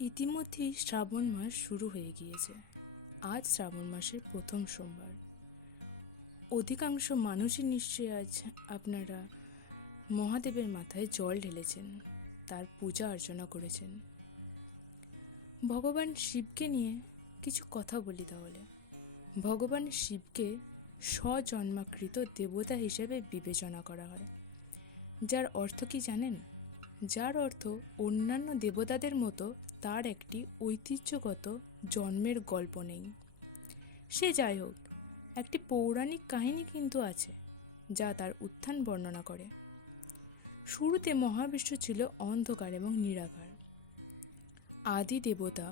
ইতিমধ্যেই শ্রাবণ মাস শুরু হয়ে গিয়েছে। আজ শ্রাবণ মাসের প্রথম সোমবার। অধিকাংশ মানুষই নিশ্চয়ই আজ আপনারা মহাদেবের মাথায় জল ঢেলেছেন, তার পূজা অর্চনা করেছেন। ভগবান শিবকে নিয়ে কিছু কথা বলি তাহলে। ভগবান শিবকে স্বজন্মাকৃত দেবতা হিসেবে বিবেচনা করা হয়, যার অর্থ কি জানেন? যার অর্থ অন্যান্য দেবতাদের মতো তার একটি ঐতিহ্যগত জন্মের গল্প নেই। সে যাই হোক, একটি পৌরাণিক কাহিনী কিন্তু আছে যা তার উত্থান বর্ণনা করে। শুরুতে মহাবিশ্ব ছিল অন্ধকার এবং নিরাকার। আদি দেবতা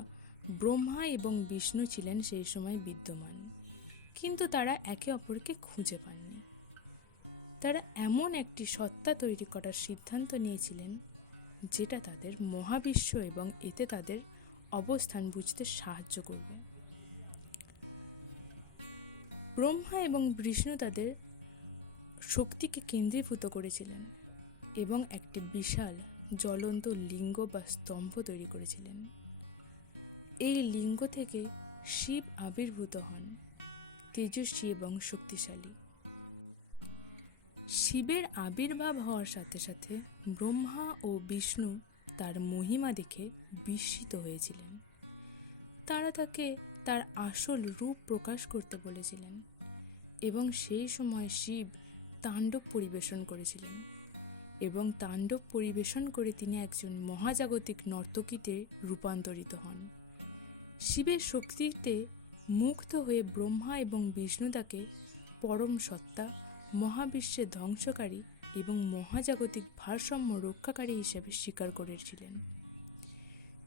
ব্রহ্মা এবং বিষ্ণু ছিলেন সেই সময় বিদ্যমান, কিন্তু তারা একে অপরকে খুঁজে পাননি। তারা এমন একটি সত্তা তৈরি করার সিদ্ধান্ত নিয়েছিলেন যেটা তাদের মহাবিশ্ব এবং এতে তাদের অবস্থান বুঝতে সাহায্য করবে। ব্রহ্মা এবং বিষ্ণু তাদের শক্তিকে কেন্দ্রীভূত করেছিলেন এবং একটি বিশাল জ্বলন্ত লিঙ্গ বা স্তম্ভ তৈরি করেছিলেন। এই লিঙ্গ থেকে শিব আবির্ভূত হন, তেজস্বী এবং শক্তিশালী। শিবের আবির্ভাব হওয়ার সাথে সাথে ব্রহ্মা ও বিষ্ণু তার মহিমা দেখে বিস্মিত হয়েছিলেন। তারা তাকে তার আসল রূপ প্রকাশ করতে বলেছিলেন এবং সেই সময় শিব তাণ্ডব পরিবেশন করেছিলেন এবং তাণ্ডব পরিবেশন করে তিনি একজন মহাজাগতিক নর্তকীতে রূপান্তরিত হন। শিবের শক্তিতে মুগ্ধ হয়ে ব্রহ্মা এবং বিষ্ণু তাকে পরম সত্তা, মহাবিশ্বের ধ্বংসকারী এবং মহাজাগতিক ভারসাম্য রক্ষাকারী হিসেবে স্বীকার করেছিলেন।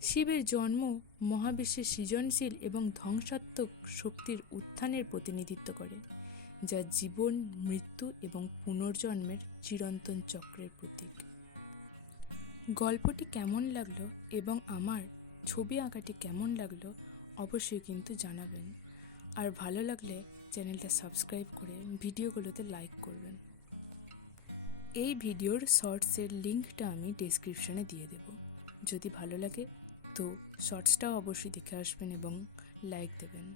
শিবের জন্ম মহাবিশ্বের সৃজনশীল এবং ধ্বংসাত্মক শক্তির উত্থানের প্রতিনিধিত্ব করে, যা জীবন, মৃত্যু এবং পুনর্জন্মের চিরন্তন চক্রের প্রতীক। গল্পটি কেমন লাগলো এবং আমার ছবি আঁকাটি কেমন লাগলো অবশ্যই কিন্তু জানাবেন। আর ভালো লাগলে চ্যানেলটা সাবস্ক্রাইব করে ভিডিওগুলোতে লাইক করবেন। এই ভিডিওর শর্টসের লিঙ্কটা আমি ডেসক্রিপশনে দিয়ে দেব। যদি ভালো লাগে তো শর্টসটাও অবশ্যই দেখে আসবেন এবং লাইক দেবেন।